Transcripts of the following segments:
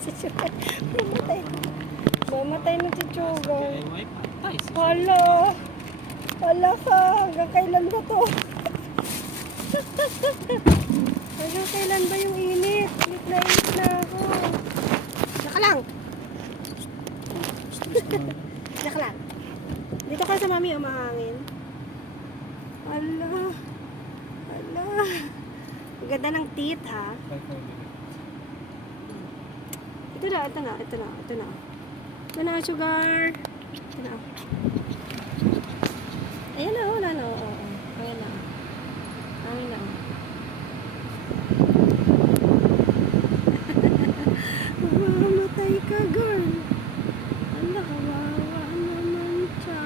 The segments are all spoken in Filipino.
Si Sugar. Mamatay. Mamatay na si Sugar. Ay, Hala. Hala ka. Hanggang kailan ba to? Hanggang kailan ba yung init? Init na ako. Saka lang. Saka lang. Dito ka sa mami umahangin. Hala. Hala. Ang ganda ng teeth ha. Ito na. Ito na, Sugar. Ito na. Ayan na, wala na. Oo. Ayan na. Ayan na. Mamatay ka, girl. Ala, kawawa naman siya.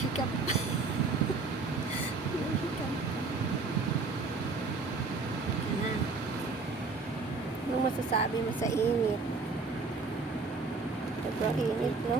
Hikap. Hikap. Yan. Anong masasabi mo sa init? Sobrang init, no?